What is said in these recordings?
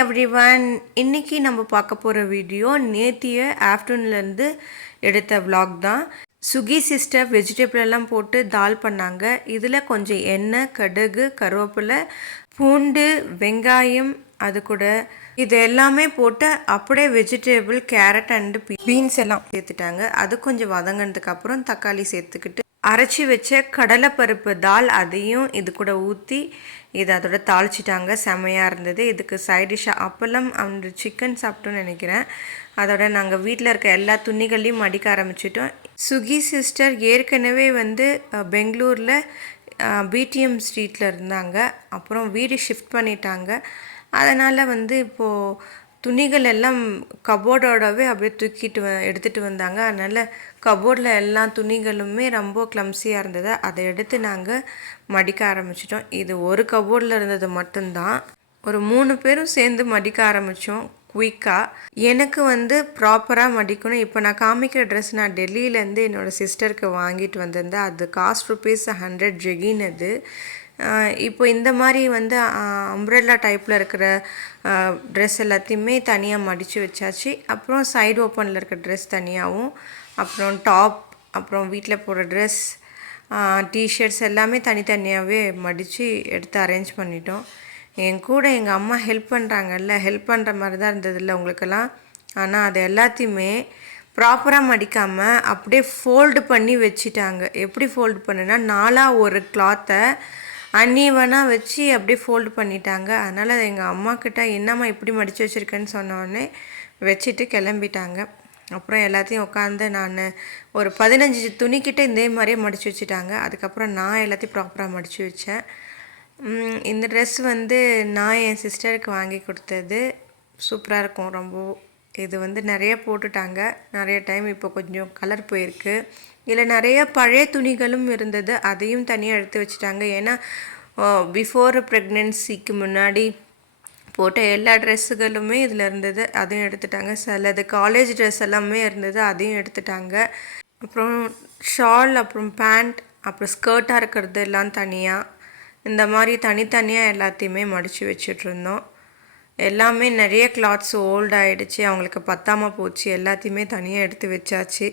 Everyone. இன்னைக்கு நம்ம பார்க்க போகிற வீடியோ நேத்திய ஆஃப்டர்நூன்லேருந்து எடுத்த vlog தான். சுகி சிஸ்டர் வெஜிடபிள் எல்லாம் போட்டு தால் பண்ணாங்க. இதில் கொஞ்சம் எண்ணெய், கடுகு, கருவேப்பிலை, பூண்டு, வெங்காயம், அது கூட இது எல்லாமே போட்டு அப்படியே வெஜிடபிள், கேரட் அண்டு பீன்ஸ் எல்லாம் சேர்த்துட்டாங்க. அது கொஞ்சம் வதங்கினதுக்கு அப்புறம் தக்காளி சேர்த்துக்கிட்டு அரைச்சி வச்ச கடலைப்பருப்பு தால் அதையும் இது கூட ஊற்றி இது அதோட தாளிச்சிட்டாங்க. செமையாக இருந்தது. இதுக்கு சைட் டிஷ்ஷாக அப்பளம் அண்ட் சிக்கன் சாப்பிட்டோன்னு நினைக்கிறேன். அதோட நாங்கள் வீட்டில் இருக்க எல்லா துணிகளையும் மடிக்க ஆரம்பிச்சிட்டோம். சுகி சிஸ்டர் ஏற்கனவே பெங்களூரில் பிடிஎம் ஸ்ட்ரீட்டில் இருந்தாங்க. அப்புறம் வீடு ஷிஃப்ட் பண்ணிட்டாங்க. அதனால் இப்போது துணிகள் எல்லாம் கபோர்டோடவே அப்படியே எடுத்துகிட்டு வந்தாங்க. அதனால் கபோர்டில் எல்லா துணிகளுமே ரொம்ப கிளம்ஸியாக இருந்தது. அதை எடுத்து நாங்கள் மடிக்க ஆரம்பிச்சிட்டோம். இது ஒரு கபோர்டில் இருந்தது மட்டும்தான். ஒரு 3 பேரும் சேர்ந்து மடிக்க ஆரம்பித்தோம் குயிக்காக. எனக்கு ப்ராப்பராக மடிக்கணும். இப்போ நான் காமிக்கிற ட்ரெஸ் நான் டெல்லியிலேருந்து என்னோடய சிஸ்டருக்கு வாங்கிட்டு வந்திருந்தேன். அது காஸ்ட் ருபீஸ் 100 ஜெகின். அது இப்போ இந்த மாதிரி அம்ப்ரெல்லா டைப்பில் இருக்கிற ட்ரெஸ் எல்லாத்தையுமே தனியாக மடித்து வச்சாச்சு. அப்புறம் சைடு ஓப்பனில் இருக்க ட்ரெஸ் தனியாகவும், அப்புறம் டாப், அப்புறம் வீட்டில் போடுற ட்ரெஸ், டிஷர்ட்ஸ் எல்லாமே தனித்தனியாகவே மடித்து எடுத்து அரேஞ்ச் பண்ணிட்டோம். என் கூட எங்கள் அம்மா ஹெல்ப் பண்ணுறாங்கல்ல, ஹெல்ப் பண்ணுற மாதிரி தான் இருந்ததில்ல உங்களுக்கெல்லாம். ஆனால் அது எல்லாத்தையுமே ப்ராப்பராக மடிக்காமல் அப்படியே ஃபோல்டு பண்ணி வச்சிட்டாங்க. எப்படி ஃபோல்டு பண்ணுன்னா, 4ஆக ஒரு கிளாத்தை அன்ஈவனாக வச்சு அப்படியே ஃபோல்டு பண்ணிட்டாங்க. அதனால் எங்கள் அம்மாக்கிட்ட என்னம்மா இப்படி மடித்து வச்சுருக்கேன்னு சொன்னோடனே வச்சுட்டு கிளம்பிட்டாங்க. அப்புறம் எல்லாத்தையும் உட்காந்து நான் ஒரு 15 துணிக்கிட்ட இதே மாதிரியே மடித்து வச்சுட்டாங்க. அதுக்கப்புறம் நான் எல்லாத்தையும் ப்ராப்பராக மடித்து வச்சேன். இந்த ட்ரெஸ் நான் என் சிஸ்டருக்கு வாங்கி கொடுத்தது. சூப்பராக இருக்கும் ரொம்ப. இது நிறைய போட்டுட்டாங்க நிறைய டைம். இப்போ கொஞ்சம் கலர் போயிருக்கு. இதில் நிறைய பழைய துணிகளும் இருந்தது. அதையும் தனியாக எடுத்து வச்சுட்டாங்க. ஏன்னா பிஃபோர் ப்ரெக்னென்சிக்கு முன்னாடி போட்ட எல்லா ட்ரெஸ்ஸுகளுமே இதில் இருந்தது. அதையும் எடுத்துட்டாங்க. சிலது காலேஜ் ட்ரெஸ் எல்லாமே இருந்தது. அதையும் எடுத்துட்டாங்க. அப்புறம் ஷால், அப்புறம் பேண்ட், அப்புறம் ஸ்கர்ட்டாக இருக்கிறது எல்லாம் தனியாக, இந்த மாதிரி தனித்தனியாக எல்லாத்தையுமே மடித்து வச்சிட்ருந்தோம். எல்லாமே நிறைய கிளாத்ஸ் ஓல்ட் ஆகிடுச்சு, அவங்களுக்கு பத்தாமல் போச்சு. எல்லாத்தையுமே தனியாக எடுத்து வச்சாச்சு.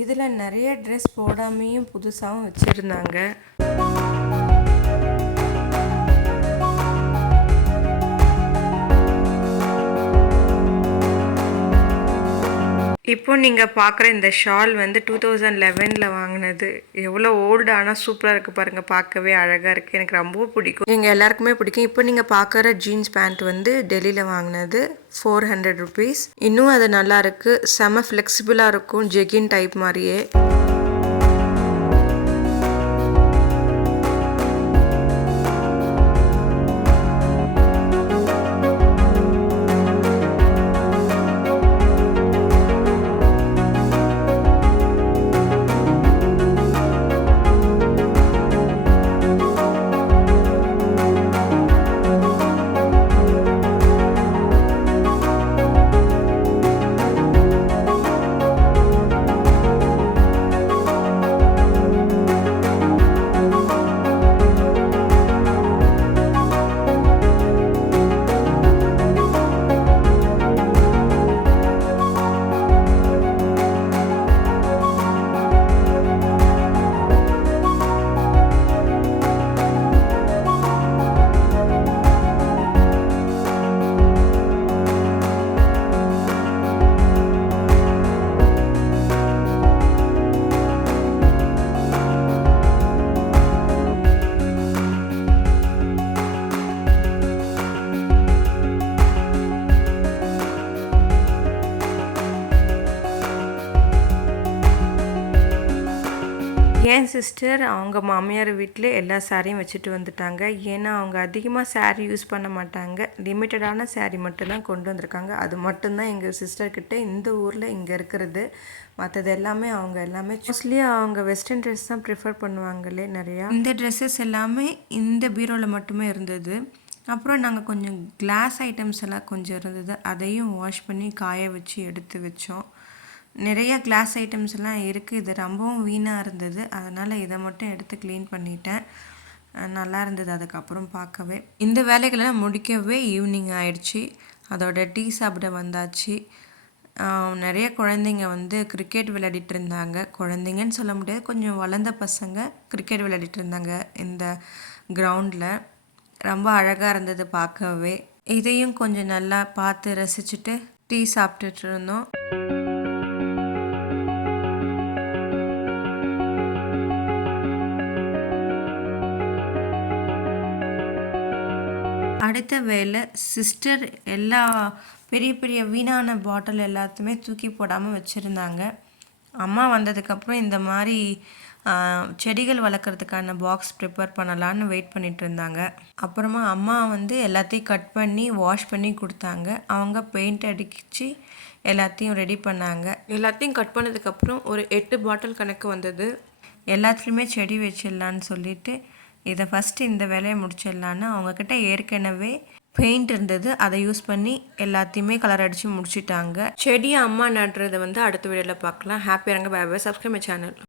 இதில் நிறைய ட்ரெஸ் போடாமையும் புதுசாகவும் வச்சுருந்தாங்க. இப்போ நீங்கள் பார்க்குற இந்த ஷால் 2011 வாங்கினது. எவ்வளோ ஓல்டு, ஆனால் சூப்பராக இருக்குது பாருங்கள். பார்க்கவே அழகாக இருக்குது. எனக்கு ரொம்ப பிடிக்கும். எங்கள் எல்லாருக்குமே பிடிக்கும். இப்போ நீங்கள் பார்க்குற ஜீன்ஸ் பேண்ட் டெல்லியில் வாங்கினது 400 ருபீஸ். இன்னும் அது நல்லா இருக்குது. செம ஃப்ளெக்சிபிளாக இருக்கும், ஜெகின் டைப் மாதிரியே. என் சிஸ்டர் அவங்க மாமியார் வீட்டில் எல்லா சாரியும் வச்சுட்டு வந்துட்டாங்க. ஏன்னா அவங்க அதிகமாக சாரீ யூஸ் பண்ண மாட்டாங்க. லிமிட்டடான சாரீ மட்டும்தான் கொண்டு வந்திருக்காங்க. அது மட்டும்தான் எங்கள் சிஸ்டர்கிட்ட இந்த ஊரில் இங்கே இருக்கிறது. மற்றது எல்லாமே அவங்க எல்லாமே மோஸ்ட்லி அவங்க வெஸ்டர்ன் ட்ரெஸ் தான் ப்ரிஃபர் பண்ணுவாங்களே நிறையா. இந்த ட்ரெஸ்ஸஸ் எல்லாமே இந்த பீரோவில் மட்டுமே இருந்தது. அப்புறம் நாங்கள் கொஞ்சம் கிளாஸ் ஐட்டம்ஸ் எல்லாம் கொஞ்சம் இருந்தது. அதையும் வாஷ் பண்ணி காய வச்சு எடுத்து வச்சோம். நிறைய கிளாஸ் ஐட்டம்ஸ் எல்லாம் இருக்குது. இது ரொம்பவும் வீணாக இருந்தது. அதனால் இதை மட்டும் எடுத்து க்ளீன் பண்ணிட்டேன். நல்லா இருந்தது அதுக்கப்புறம் பார்க்கவே. இந்த வேலைகளெல்லாம் முடிக்கவே ஈவினிங் ஆயிடுச்சு. அதோட டீ சாப்பிட வந்தாச்சு. நிறைய குழந்தைங்க வந்து கிரிக்கெட் விளையாடிட்டு இருந்தாங்க. குழந்தைங்கன்னு சொல்ல முடியாது, கொஞ்சம் வளர்ந்த பசங்க கிரிக்கெட் விளையாடிட்டு இருந்தாங்க இந்த கிரவுண்டில். ரொம்ப அழகாக இருந்தது பார்க்கவே. இதையும் கொஞ்சம் நல்லா பார்த்து ரசிச்சுட்டு டீ சாப்பிட்டுட்டு இருந்தோம். அடுத்த வேலை சிஸ்டர் எல்லா பெரிய பெரிய வீணான பாட்டில் எல்லாத்தையுமே தூக்கி போடாமல் வச்சுருந்தாங்க. அம்மா வந்ததுக்கப்புறம் இந்த மாதிரி செடிகள் வளர்க்குறதுக்கான பாக்ஸ் ப்ரிப்பேர் பண்ணலான்னு வெயிட் பண்ணிகிட்டு இருந்தாங்க. அப்புறமா அம்மா வந்து எல்லாத்தையும் கட் பண்ணி வாஷ் பண்ணி கொடுத்தாங்க. அவங்க பெயிண்ட் அடிச்சு எல்லாத்தையும் ரெடி பண்ணாங்க. எல்லாத்தையும் கட் பண்ணதுக்கப்புறம் ஒரு 8 பாட்டில் கணக்கு வந்தது. எல்லாத்துலேயுமே செடி வச்சிடலான்னு சொல்லிட்டு இதை ஃபஸ்ட்டு இந்த வேலையை முடிச்சிடலான்னு அவங்கக்கிட்ட ஏற்கனவே பெயிண்ட் இருந்தது. அதை யூஸ் பண்ணி எல்லாத்தையுமே கலர் அடித்து முடிச்சிட்டாங்க. செடியை அம்மா நடுறதை வந்து அடுத்த வீடியோவில் பார்க்கலாம். ஹாப்பியாக இருங்க. Bye bye. Subscribe my channel.